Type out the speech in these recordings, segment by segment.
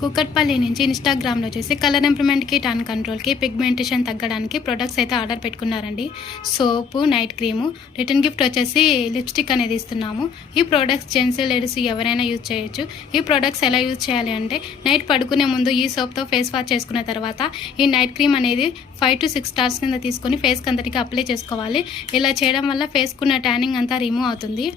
కూకట్పల్లి నుంచి ఇన్స్టాగ్రామ్లో వచ్చేసి కలర్ ఇంప్రూవ్మెంట్కి టర్న్ కంట్రోల్కి పిగ్మెంటేషన్ తగ్గడానికి ప్రొడక్ట్స్ అయితే ఆర్డర్ పెట్టుకున్నారండి. సోపు, నైట్ క్రీము, రిటర్న్ గిఫ్ట్ వచ్చేసి లిప్స్టిక్ అనేది ఇస్తున్నాము. ఈ ప్రోడక్ట్స్ జెంట్స్ లేడీస్ ఎవరైనా యూజ్ చేయొచ్చు. ఈ ప్రోడక్ట్స్ ఎలా యూజ్ చేయాలి అంటే నైట్ పడుకునే ముందు ఈ సోప్తో ఫేస్ వాష్ చేసుకున్న తర్వాత ఈ నైట్ క్రీమ్ అనేది 5 to 6 స్టార్స్ కింద తీసుకొని ఫేస్కి అంతటికి అప్లై చేసుకోవాలి. ఇలా చేయడం వల్ల ఫేస్కున్న ట్యానింగ్ అంతా రిమూవ్ అవుతుంది.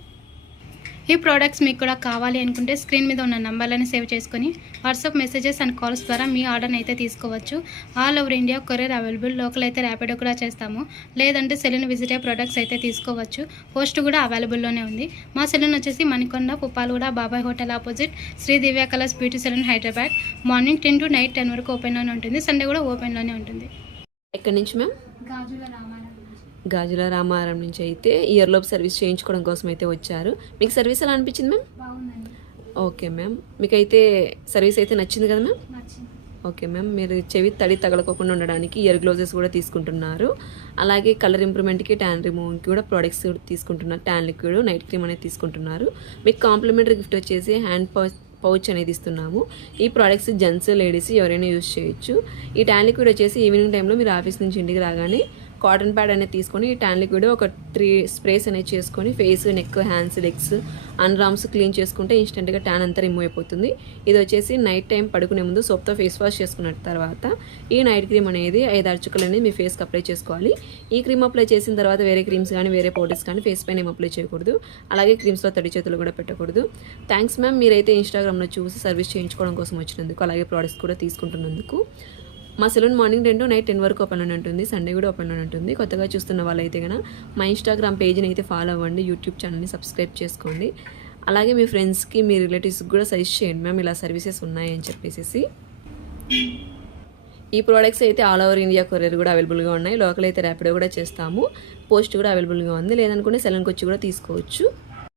ఈ ప్రోడక్ట్స్ మీకు కూడా కావాలి అనుకుంటే స్క్రీన్ మీద ఉన్న నంబర్లను సేవ్ చేసుకొని వాట్సాప్ మెసేజెస్ అండ్ కాల్స్ ద్వారా మీ ఆర్డర్ని అయితే తీసుకోవచ్చు. All over India courier available. Local అయితే ర్యాపిడో కూడా చేస్తాము. లేదంటే సెలూన్ విజిట్ అయ్యే ప్రోడక్ట్స్ అయితే తీసుకోవచ్చు. పోస్ట్ కూడా అవైలబుల్లోనే ఉంది. మా సెలూన్ వచ్చేసి Manikonda, Puppalaguda, Babai hotel opposite Sri Divya colours beauty salon, Hyderabad. Morning 10 to night 10 వరకు ఓపెన్లోనే ఉంటుంది. సండే కూడా ఓపెన్లోనే ఉంటుంది. ఎక్కడి నుంచి మ్యామ్? గాజుల రామారం నుంచి అయితే ఇయర్లోపు సర్వీస్ చేయించుకోవడం కోసం అయితే వచ్చారు. మీకు సర్వీస్ ఎలా అనిపించింది మ్యామ్? ఓకే మ్యామ్, మీకైతే సర్వీస్ అయితే నచ్చింది కదా మ్యామ్? ఓకే మ్యామ్, మీరు చెవి తడి తగలకోకుండా ఉండడానికి ఇయర్ గ్లోజెస్ కూడా తీసుకుంటున్నారు. అలాగే కలర్ ఇంప్రూవ్మెంట్కి, ట్యాన్ రిమూవ్కి కూడా ప్రోడక్ట్స్ తీసుకుంటున్నారు. ట్యాన్ లిక్విడ్, నైట్ క్రీమ్ అనేది తీసుకుంటున్నారు. మీకు కాంప్లిమెంటరీ గిఫ్ట్ వచ్చేసి హ్యాండ్ పౌచ్ అనేది ఇస్తున్నాము. ఈ ప్రోడక్ట్స్ జెంట్స్ లేడీస్ ఎవరైనా యూజ్ చేయొచ్చు. ఈ ట్యాన్ లిక్విడ్ వచ్చేసి ఈవినింగ్ టైంలో మీరు ఆఫీస్ నుంచి ఇంటికి రాగానే కాటన్ ప్యాడ్ అనేది తీసుకొని ఈ ట్యాన్ లిక్విడ్ ఒక 3 స్ప్రేస్ అనేది చేసుకొని face, neck, hands, legs, and Rams clean చేసుకుంటే ఇన్స్టెంట్గా ట్యాన్ అంతా రిమూవ్ అయిపోతుంది. ఇది వచ్చేసి నైట్ టైం పడుకునే ముందు సోప్తో ఫేస్ వాష్ చేసుకున్న తర్వాత ఈ నైట్ క్రీమ్ అనేది 5 చుక్కలు అనేది మీ ఫేస్కి అప్లై చేసుకోవాలి. ఈ క్రీమ్ అప్లై చేసిన తర్వాత వేరే క్రీమ్స్ కానీ వేరే పౌడర్స్ కానీ ఫేస్ పైన ఏం అప్లై చేయకూడదు. అలాగే క్రీమ్స్లో తడి చేతులు కూడా పెట్టకూడదు. థ్యాంక్స్ మ్యామ్, మీరైతే ఇన్స్టాగ్రామ్లో చూసి సర్వీస్ చేయించుకోవడం కోసం వచ్చినందుకు, అలాగే ప్రోడక్ట్స్ కూడా తీసుకుంటున్నందుకు. మా సెలూన్ మార్నింగ్ 10 to నైట్ 10 వరకు ఓపెన్లోనే ఉంటుంది. సండే కూడా ఓపెన్లోనే ఉంటుంది. కొత్తగా చూస్తున్న వాళ్ళైతే కనుక మా ఇన్స్టాగ్రామ్ పేజ్ని అయితే ఫాలో అవ్వండి. యూట్యూబ్ ఛానల్ని సబ్స్క్రైబ్ చేసుకోండి. అలాగే మీ ఫ్రెండ్స్కి, మీ రిలేటివ్స్కి కూడా సజెస్ట్ చేయండి మ్యామ్ ఇలా సర్వీసెస్ ఉన్నాయని చెప్పేసి. ఈ ప్రోడక్ట్స్ అయితే ఆల్ ఓవర్ ఇండియా కొరియర్ కూడా అవైలబుల్గా ఉన్నాయి. లోకల్ అయితే ర్యాపిడో కూడా చేస్తాము. పోస్ట్ కూడా అవైలబుల్గా ఉంది. లేదనుకుంటే సెలూన్కి వచ్చి కూడా తీసుకోవచ్చు.